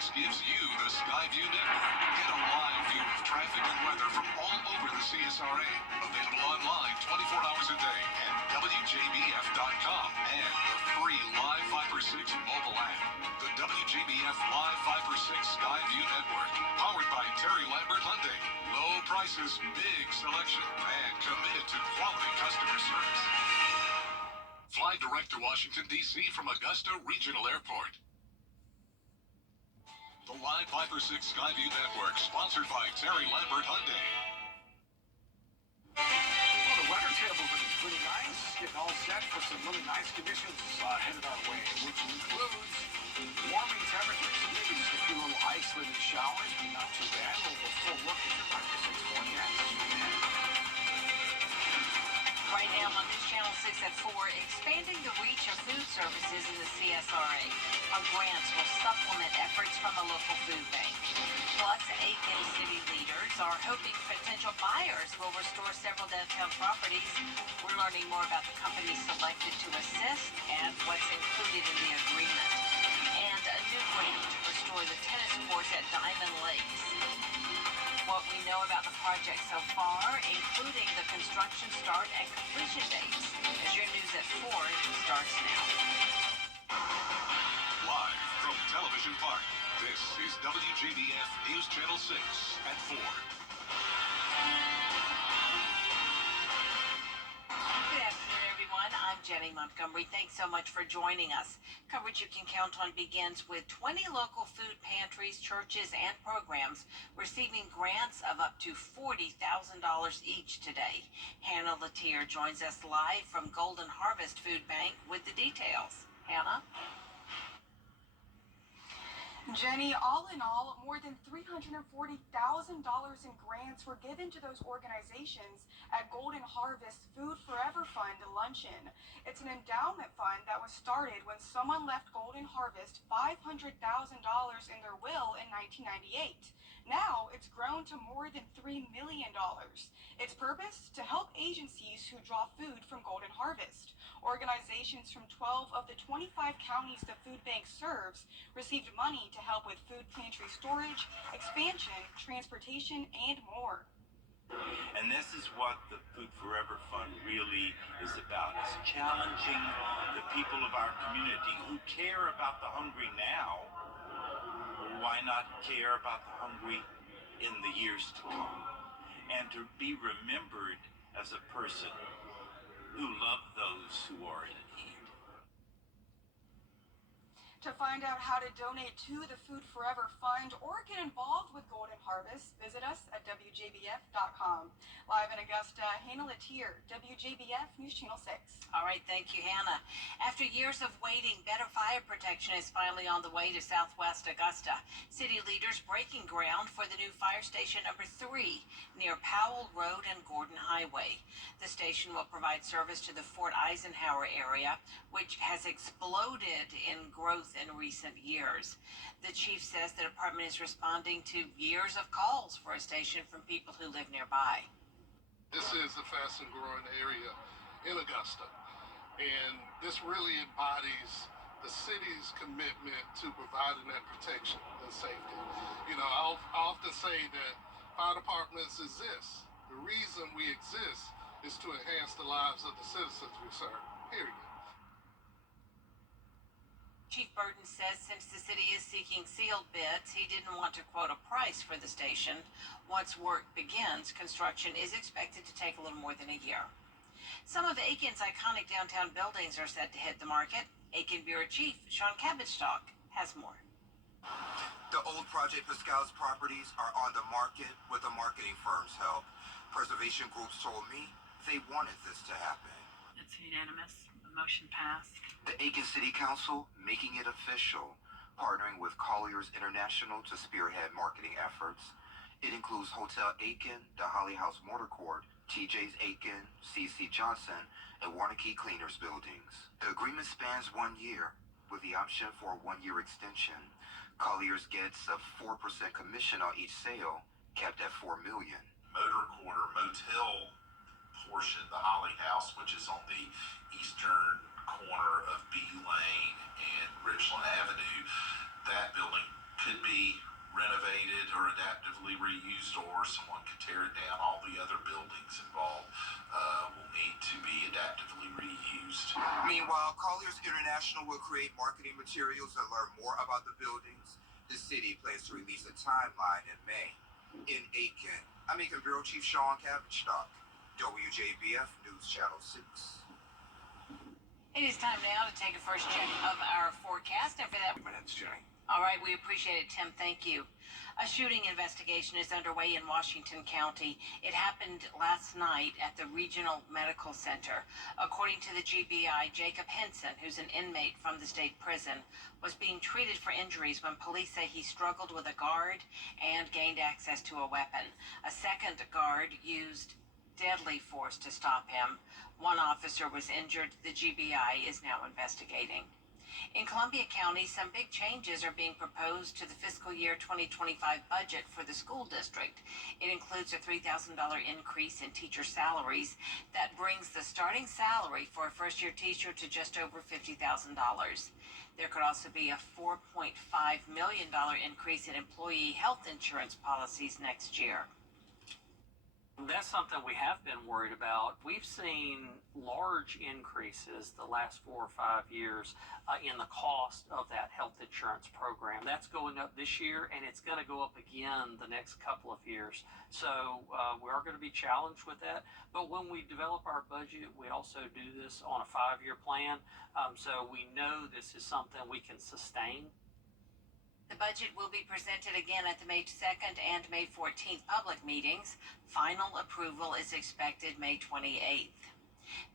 6 gives you the Skyview Network. Get a live view of traffic and weather from all over the CSRA. Available online 24 hours a day at WJBF.com and the free Live Viper 6 mobile app. The WJBF Live Viper 6 Skyview Network. Powered by Terry Lambert Hyundai. Low prices, big selection, and committed to quality customer service. Fly direct to Washington, D.C. from Augusta Regional Airport. The Live Viper 6 Skyview Network, sponsored by Terry Lambert Hyundai. Well, the weather table's looking pretty nice. Getting all set for some really nice conditions headed our way, which includes warming temperatures, maybe just a few little isolated showers, but not too bad. We'll full look at your Viper 6 forecast. Right now on News Channel 6 at 4, expanding the reach of food services in the CSRA. Our grants will supplement efforts from the local food bank. Plus, Aiken city leaders are hoping potential buyers will restore several downtown properties. We're learning more about the companies selected to assist and what's included in the agreement. And a new grant to restore the tennis courts at Diamond Lakes. What we know about the project so far, including the construction start and completion dates. As your News at 4 starts now. Live from Television Park, this is WJBF News Channel 6 at 4. Good afternoon, everyone. I'm Jenny Montgomery. Thanks so much for joining us. Coverage you can count on begins with 20 local food pantries, churches, and programs receiving grants of up to $40,000 each today. Hannah Latier joins us live from Golden Harvest Food Bank with the details. Hannah? Jenny, all in all, more than $340,000 in grants were given to those organizations at Golden Harvest Food Forever Fund luncheon. It's an endowment fund that was started when someone left Golden Harvest $500,000 in their will in 1998. Now it's grown to more than $3 million. Its purpose? To help agencies who draw food from Golden Harvest. Organizations from 12 of the 25 counties the food bank serves received money to help with food pantry storage, expansion, transportation, and more. And this is what the Food Forever Fund really is about. It's challenging the people of our community who care about the hungry now. Why not care about the hungry in the years to come? And to be remembered as a person who loved those who are in need. To find out how to donate to the Food Forever Fund or get involved with Golden Harvest, visit us at WJBF.com. Live in Augusta, Hannah Latier, WJBF News Channel 6. All right, thank you, Hannah. After years of waiting, better fire protection is finally on the way to Southwest Augusta. City leaders breaking ground for the new fire station number 3 near Powell Road and Gordon Highway. The station will provide service to the Fort Eisenhower area, which has exploded in growth in recent years. The chief says the department is responding to years of calls for a station from people who live nearby. This is the fastest growing area in Augusta, and this really embodies the city's commitment to providing that protection and safety. You know, I often say that fire departments exist. The reason we exist is to enhance the lives of the citizens we serve, period. Chief Burton says since the city is seeking sealed bids, he didn't want to quote a price for the station. Once work begins, construction is expected to take a little more than a year. Some of Aiken's iconic downtown buildings are set to hit the market. Aiken Bureau Chief Sean Cabotstock has more. The old Project Pascal's properties are on the market with the marketing firm's help. Preservation groups told me they wanted this to happen. It's unanimous. The motion passed. The Aiken City Council making it official, partnering with Colliers International to spearhead marketing efforts. It includes Hotel Aiken, the Holly House Motor Court, TJ's Aiken, C.C. Johnson, and Warnakey Cleaners buildings. The agreement spans 1 year, with the option for a 1-year extension. Colliers gets a 4% commission on each sale, capped at $4 million. Motor Quarter Motel portion, the Holly House, which is on the eastern corner of B Lane and Richland Avenue, that building could be used. Meanwhile, Colliers International will create marketing materials and learn more about the buildings. The city plans to release a timeline in May. In Aiken, I'm Aiken Bureau Chief Sean Cavenstock, WJBF News Channel 6. It is time now to take a first check of our forecast, and for that, Minutes, Jenny. all right, we appreciate it, Tim. Thank you. A shooting investigation is underway in Washington County. It happened last night at the Regional Medical Center. According to the GBI, Jacob Henson, who's an inmate from the state prison, was being treated for injuries when police say he struggled with a guard and gained access to a weapon. A second guard used deadly force to stop him. One officer was injured. The GBI is now investigating. In Columbia County, some big changes are being proposed to the fiscal year 2025 budget for the school district. It includes a $3,000 increase in teacher salaries that brings the starting salary for a first-year teacher to just over $50,000. There could also be a $4.5 million increase in employee health insurance policies next year. That's something we have been worried about. We've seen large increases the last 4 or 5 years in the cost of that health insurance program. That's going up this year, and it's going to go up again the next couple of years. So we are going to be challenged with that. But when we develop our budget, we also do this on a 5-year plan. So we know this is something we can sustain. The budget will be presented again at the May 2nd and May 14th public meetings. Final approval is expected May 28th.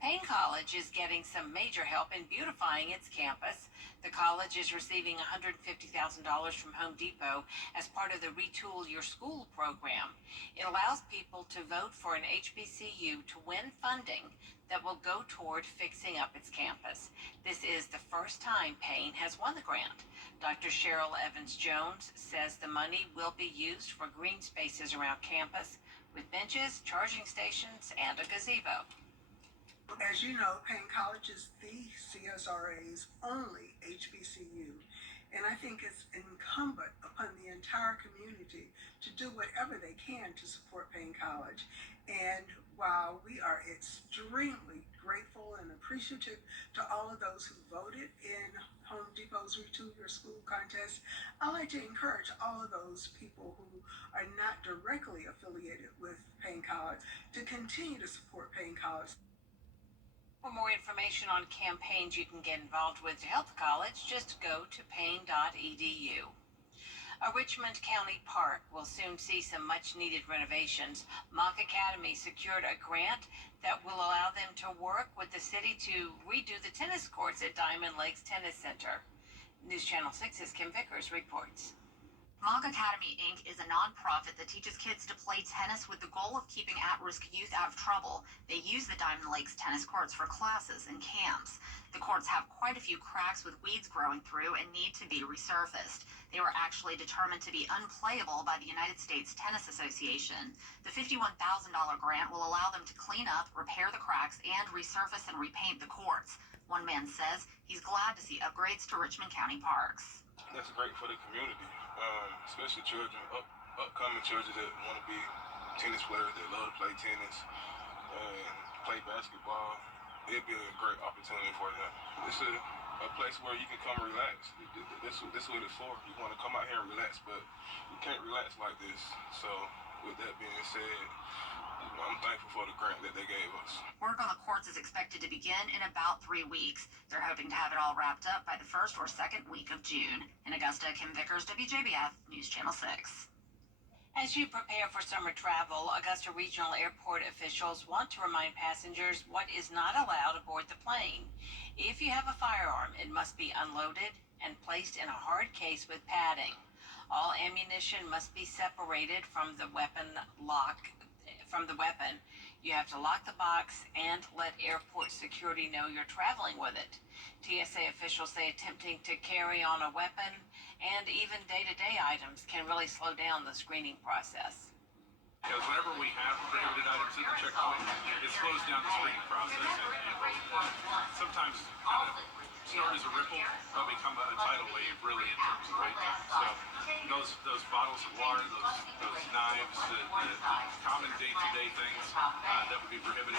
Payne College is getting some major help in beautifying its campus. The college is receiving $150,000 from Home Depot as part of the Retool Your School program. It allows people to vote for an HBCU to win funding that will go toward fixing up its campus. This is the first time Payne has won the grant. Dr. Cheryl Evans-Jones says the money will be used for green spaces around campus with benches, charging stations, and a gazebo. As you know, Payne College is the CSRA's only HBCU, and I think it's incumbent upon the entire community to do whatever they can to support Payne College. And while we are extremely grateful and appreciative to all of those who voted in Home Depot's Retool Your School contest, I'd like to encourage all of those people who are not directly affiliated with Payne College to continue to support Payne College. For more information on campaigns you can get involved with to help the college, just go to payne.edu. A Richmond County park will soon see some much-needed renovations. Mock Academy secured a grant that will allow them to work with the city to redo the tennis courts at Diamond Lakes Tennis Center. News Channel 6's Kim Vickers reports. Mock Academy, Inc. is a nonprofit that teaches kids to play tennis with the goal of keeping at-risk youth out of trouble. They use the Diamond Lakes tennis courts for classes and camps. The courts have quite a few cracks with weeds growing through and need to be resurfaced. They were actually determined to be unplayable by the United States Tennis Association. The $51,000 grant will allow them to clean up, repair the cracks, and resurface and repaint the courts. One man says he's glad to see upgrades to Richmond County parks. That's great for the community, especially children, upcoming children that want to be tennis players, that love to play tennis and play basketball. It'd be a great opportunity for them. It's a place where you can come relax. This is what it's for. You want to come out here and relax, but you can't relax like this. So with that being said, I'm thankful for the grant that they gave us. Work on the courts is expected to begin in about 3 weeks. They're hoping to have it all wrapped up by the first or second week of June. In Augusta, Kim Vickers, WJBF, News Channel 6. As you prepare for summer travel, Augusta Regional Airport officials want to remind passengers what is not allowed aboard the plane. If you have a firearm, it must be unloaded and placed in a hard case with padding. All ammunition must be separated from the weapon. You have to lock the box and let airport security know you're traveling with it. TSA officials say attempting to carry on a weapon and even day-to-day items can really slow down the screening process. Because whenever we have prohibited items at the checkpoint, it slows down the screening process and sometimes kind of start as a ripple, but become a tidal wave really in terms of wait time. So those bottles of water, those knives, the common day-to-day things that would be prohibited,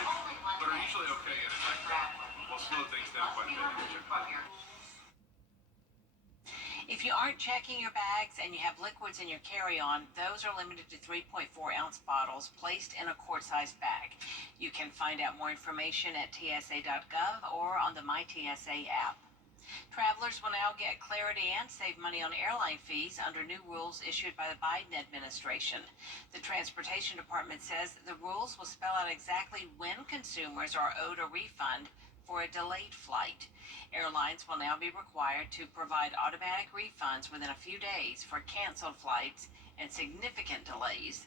but are usually okay at a checkpoint. will slow things down quite a bit in the gym. If you aren't checking your bags and you have liquids in your carry-on, those are limited to 3.4-ounce bottles placed in a quart-sized bag. You can find out more information at tsa.gov or on the MyTSA app. Travelers will now get clarity and save money on airline fees under new rules issued by the Biden administration. The Transportation Department says the rules will spell out exactly when consumers are owed a refund for a delayed flight. Airlines will now be required to provide automatic refunds within a few days for canceled flights and significant delays.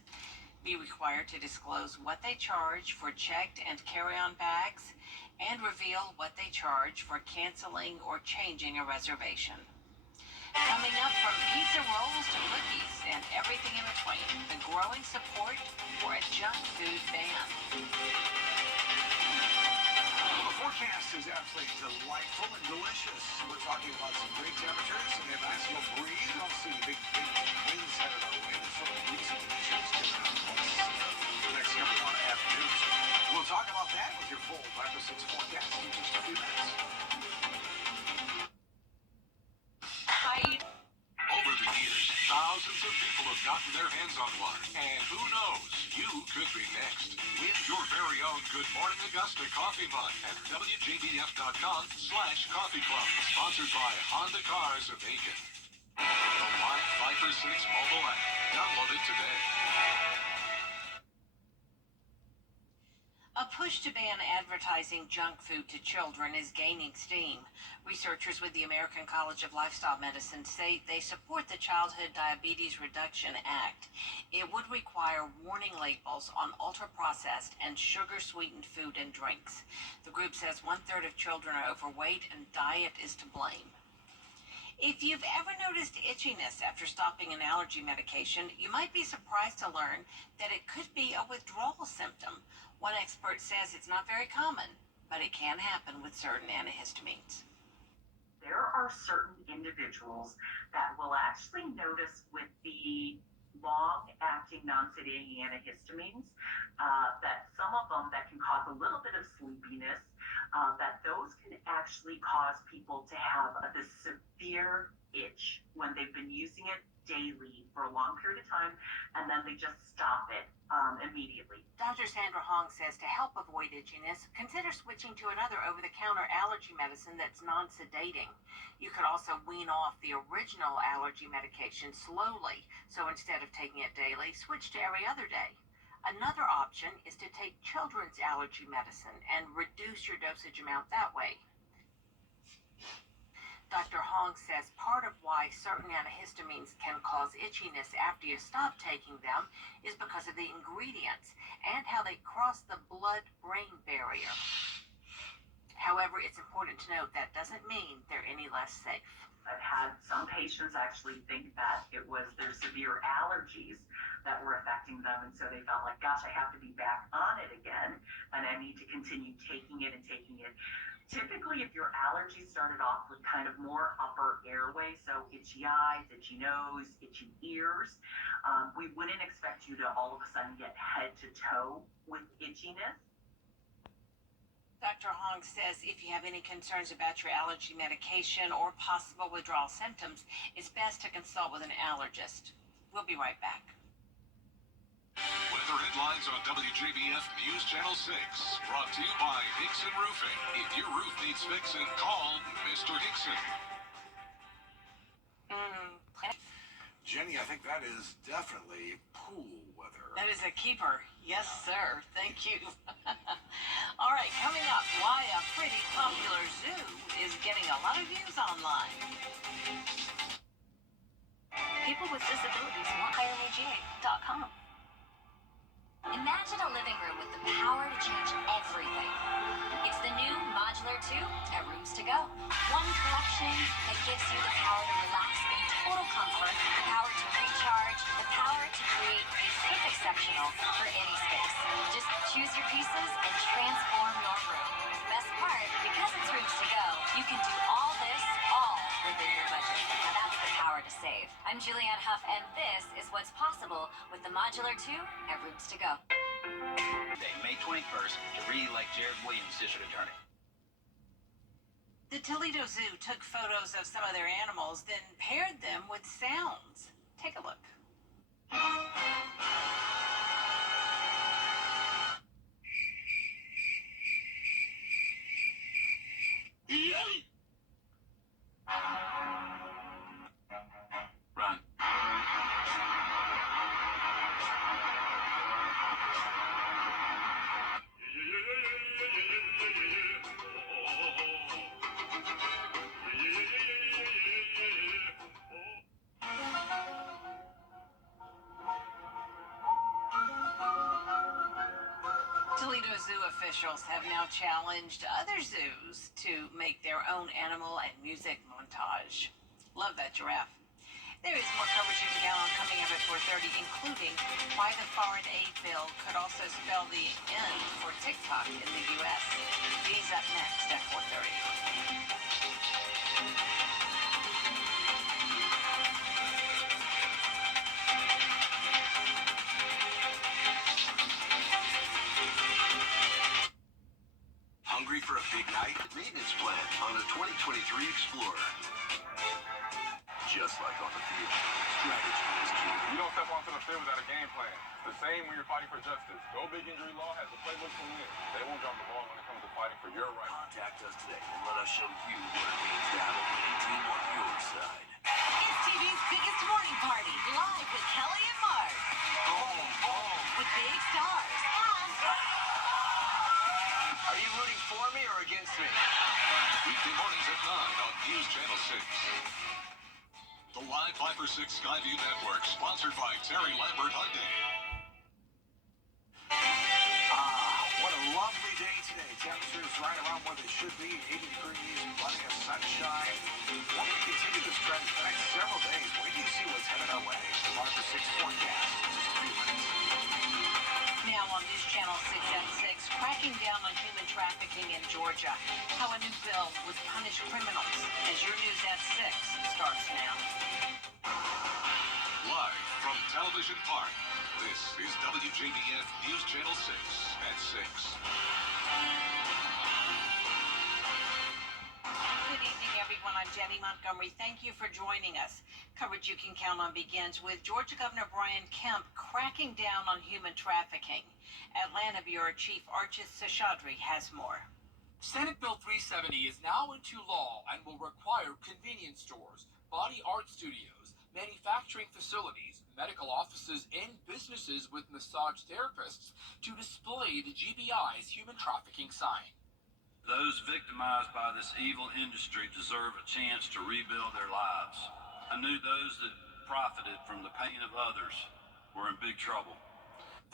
Be required to disclose what they charge for checked and carry-on bags and reveal what they charge for canceling or changing a reservation. Coming up, from pizza rolls to cookies and everything in between, the growing support for a junk food ban. The forecast is absolutely delightful and delicious. We're talking about some great temperatures and a nice little breeze. We'll see big winds headed our way. There's some breezy conditions coming up the next couple of afternoons. We'll talk about that with your full 5 to 6 forecast in just a few minutes. Over the years, thousands of people have gotten their hands on one. And who knows, you could be next. Win your very own Good Morning Augusta coffee mug at WJBF.com/coffee club. Sponsored by Honda Cars of Aiken. The Live Viper 6 mobile app. Download it today. A push to ban advertising junk food to children is gaining steam. Researchers with the American College of Lifestyle Medicine say they support the Childhood Diabetes Reduction Act. It would require warning labels on ultra-processed and sugar-sweetened food and drinks. The group says 1/3 of children are overweight and diet is to blame. If you've ever noticed itchiness after stopping an allergy medication, you might be surprised to learn that it could be a withdrawal symptom. One expert says it's not very common, but it can happen with certain antihistamines. There are certain individuals that will actually notice with the long-acting non-sedating antihistamines that some of them that can cause a little bit of sleepiness, that those can actually cause people to have this severe itch when they've been using it daily for a long period of time, and then they just stop it immediately. Dr. Sandra Hong says to help avoid itchiness, consider switching to another over-the-counter allergy medicine that's non-sedating. You could also wean off the original allergy medication slowly, so instead of taking it daily, switch to every other day. Another option is to take children's allergy medicine and reduce your dosage amount that way. Dr. Hong says part of why certain antihistamines can cause itchiness after you stop taking them is because of the ingredients and how they cross the blood-brain barrier. However, it's important to note that doesn't mean they're any less safe. I've had some patients actually think that it was their severe allergies that were affecting them, and so they felt like, gosh, I have to be back on it again, and I need to continue taking it and taking it. Typically, if your allergy started off with kind of more upper airway, so itchy eyes, itchy nose, itchy ears, we wouldn't expect you to all of a sudden get head to toe with itchiness. Dr. Hong says if you have any concerns about your allergy medication or possible withdrawal symptoms, it's best to consult with an allergist. We'll be right back. Weather headlines on WJBF News Channel 6. Brought to you by Hickson Roofing. If your roof needs fixing, call Mr. Hickson. Jenny, I think that is definitely pool weather. That is a keeper. Yes, sir. Thank you. All right, coming up, why a pretty popular zoo is getting a lot of views online. People with disabilities want HireMeGA.com. Imagine a living room with the power to change everything. It's the new Modular 2 at Rooms to Go. One collection that gives you the power to relax in total comfort, the power to recharge, the power to create a safe exceptional for any space. Just choose your pieces and transform your room. Best part, because it's Rooms to Go, you can do all this all within your budget. Now that's the power to save. I'm Julianne Huff, and this is what's possible with the Modular 2 at Rooms to Go. May 21st to re-elect Jared Williams, District Attorney. The Toledo Zoo took photos of some of their animals, then paired them with sounds. Take a look. Run. Toledo Zoo officials have now challenged other zoos to make their own animal and music montage. Love that giraffe. There is more coverage you can count on coming up at 4:30, including why the foreign aid bill could also spell the end for TikTok in the U.S. These up next at 4:30. Hungry for a big night? Maintenance plan on a 2023 Explorer. Just like on the field, strategy is key. You don't step onto the field without a game plan. It's the same when you're fighting for justice. Go Big Injury Law has a playbook to win. They won't drop the ball when it comes to fighting for your rights. Contact us today and let us show you what it means to have a winning team on your side. It's TV's biggest morning party, live with Kelly and Mark. With big stars and... Are you rooting for me or against me? Weekday mornings at 9 on News Channel 6. The live 5 for 6 Skyview Network, sponsored by Terry Lambert Hyundai. What a lovely day today. Temperatures right around where they should be, 80 degrees, plenty of sunshine. We're going to continue this trend for the next several days. Wait till you see what's headed our way. 5 for 6 forecast in just a few minutes. Now on News Channel 6 at 6, cracking down on human trafficking in Georgia. How a new bill would punish criminals. As your News at 6 starts now. Live from Television Park, this is WJBF News Channel 6 at 6. Good evening, everyone. I'm Jenny Montgomery. Thank you for joining us. Coverage you can count on begins with Georgia Governor Brian Kemp cracking down on human trafficking. Atlanta Bureau Chief Archis Seshadri has more. Senate Bill 370 is now into law and will require convenience stores, body art studios, manufacturing facilities, medical offices, and businesses with massage therapists to display the GBI's human trafficking sign. Those victimized by this evil industry deserve a chance to rebuild their lives. I knew those that profited from the pain of others were in big trouble.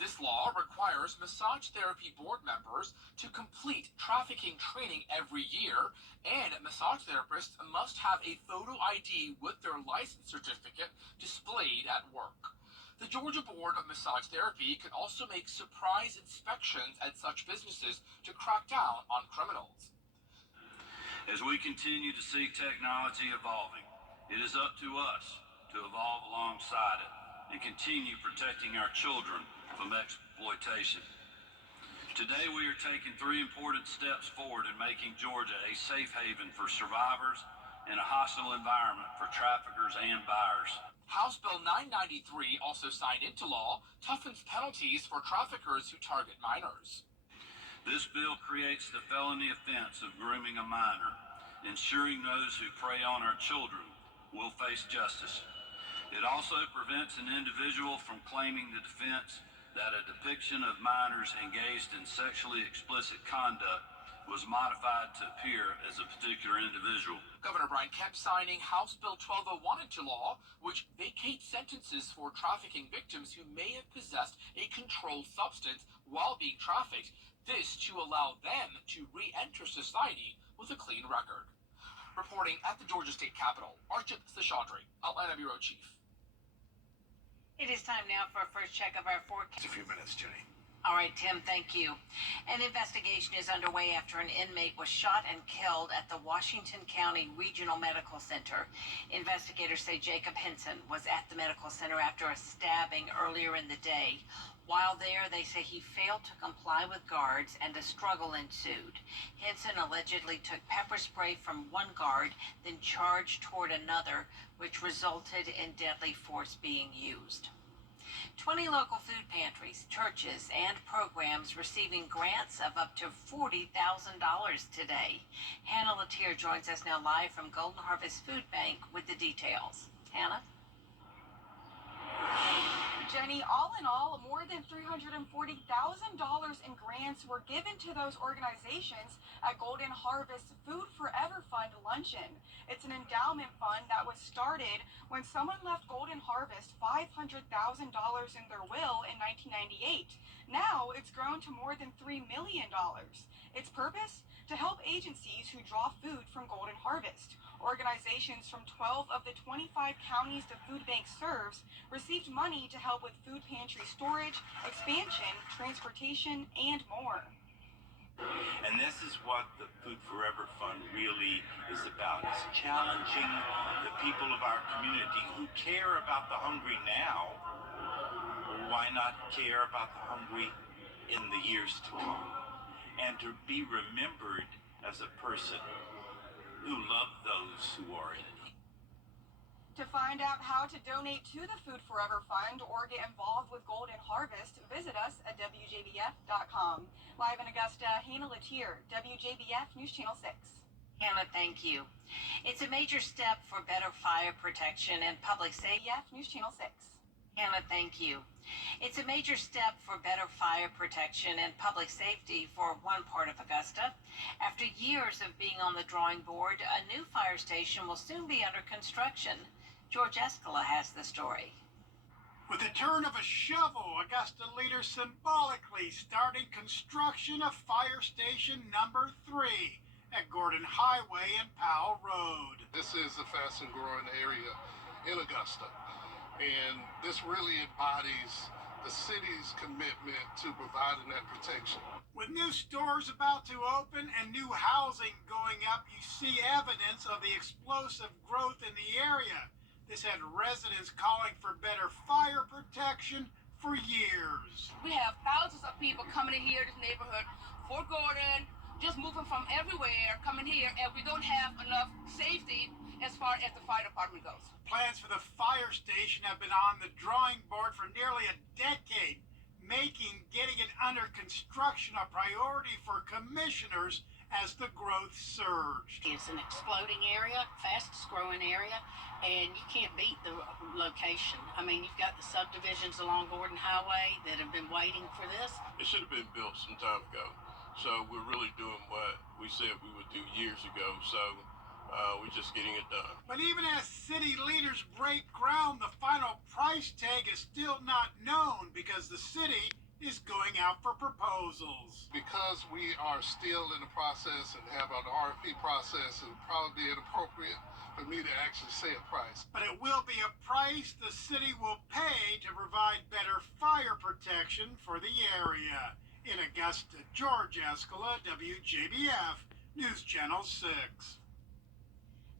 This law requires massage therapy board members to complete trafficking training every year, and massage therapists must have a photo ID with their license certificate displayed at work. The Georgia Board of Massage Therapy can also make surprise inspections at such businesses to crack down on criminals. As we continue to see technology evolving, it is up to us to evolve alongside it and continue protecting our children from exploitation. Today we are taking 3 important steps forward in making Georgia a safe haven for survivors and a hostile environment for traffickers and buyers. House Bill 993, also signed into law, toughens penalties for traffickers who target minors. This bill creates the felony offense of grooming a minor, ensuring those who prey on our children will face justice. It also prevents an individual from claiming the defense that a depiction of minors engaged in sexually explicit conduct was modified to appear as a particular individual. Governor Brian Kemp signing House Bill 1201 into law, which vacates sentences for trafficking victims who may have possessed a controlled substance while being trafficked, this to allow them to re-enter society with a clean record. Reporting at the Georgia State Capitol, Archit Seshadri, Atlanta Bureau Chief. It is time now for a first check of our forecast. Just a few minutes, Jenny. All right, Tim, thank you. An investigation is underway after an inmate was shot and killed at the Washington County Regional Medical Center. Investigators say Jacob Henson was at the medical center after a stabbing earlier in the day. While there, they say he failed to comply with guards and a struggle ensued. Henson allegedly took pepper spray from one guard, then charged toward another, which resulted in deadly force being used. 20 local food pantries, churches, and programs receiving grants of up to $40,000 today. Hannah Latier joins us now live from Golden Harvest Food Bank with the details. Hannah? Jenny, all in all, more than $340,000 in grants were given to those organizations at Golden Harvest Food Forever Fund Luncheon. It's an endowment fund that was started when someone left Golden Harvest $500,000 in their will in 1998. Now it's grown to more than $3 million. Its purpose? To help agencies who draw food from Golden Harvest. Organizations from 12 of the 25 counties the food bank serves received money to help with food pantry storage, expansion, transportation, and more. And this is what the Food Forever Fund really is about. It's challenging the people of our community who care about the hungry now. Why not care about the hungry in the years to come? And to be remembered as a person who loved those who are in need. To find out how to donate to the Food Forever Fund or get involved with Golden Harvest, visit us at WJBF.com. Live in Augusta, Hannah Latier, WJBF News Channel 6. Hannah, thank you. It's a major step for better fire protection and public safety. News Channel 6. Hannah, thank you. It's a major step for better fire protection and public safety for one part of Augusta. After years of being on the drawing board, a new fire station will soon be under construction. George Escala has the story. With the turn of a shovel, Augusta leaders symbolically starting construction of Fire Station number 3 at Gordon Highway and Powell Road. This is a fast and growing area in Augusta, and this really embodies the city's commitment to providing that protection. With new stores about to open and new housing going up, you see evidence of the explosive growth in the area. This had residents calling for better fire protection for years. We have thousands of people coming in here, this neighborhood, Fort Gordon, just moving from everywhere, coming here, and we don't have enough safety as far as the fire department goes. Plans for the fire station have been on the drawing board for nearly a decade, making getting it under construction a priority for commissioners as the growth surged. It's an exploding area, fastest growing area, and you can't beat the location. I mean, you've got the subdivisions along Gordon Highway that have been waiting for this. It should have been built some time ago. So we're really doing what we said we would do years ago. So we're just getting it done. But even as city leaders break ground, the final price tag is still not known because the city is going out for proposals. Because we are still in the process and have an RFP process, it would probably be inappropriate for me to actually say a price. But it will be a price the city will pay to provide better fire protection for the area. In Augusta, George Escala, WJBF News Channel 6.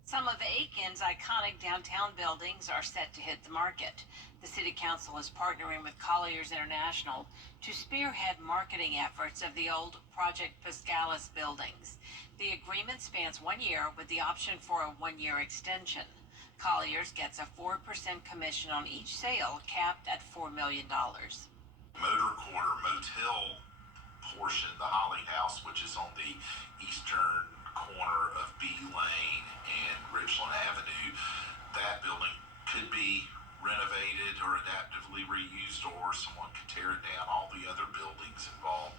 Some of Aiken's iconic downtown buildings are set to hit the market. The City Council is partnering with Colliers International to spearhead marketing efforts of the old Project Piscalis buildings. The agreement spans 1 year with the option for a 1-year extension. Colliers gets a 4% commission on each sale, capped at $4 million. Motor Quarter Motel portion, the Holly House, which is on the eastern corner of B Lane and Richland Avenue, that building could be renovated or adaptively reused, or someone could tear it down. All the other buildings involved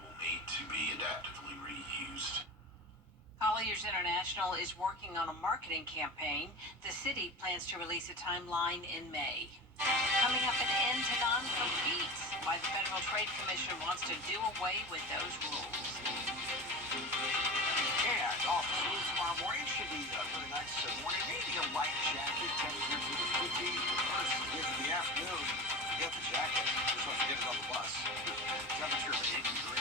will need to be adaptively reused. Colliers International is working on a marketing campaign. The city plans to release a timeline in May. Coming up, an end to non-competes. Why the Federal Trade Commission wants to do away with those rules. And off the smooth tomorrow morning should be really nice morning. Maybe a light jacket. Temperature for the 50s. The first gives the afternoon. Forget the jacket. Just don't forget it on the bus. Temperature of 80 degrees.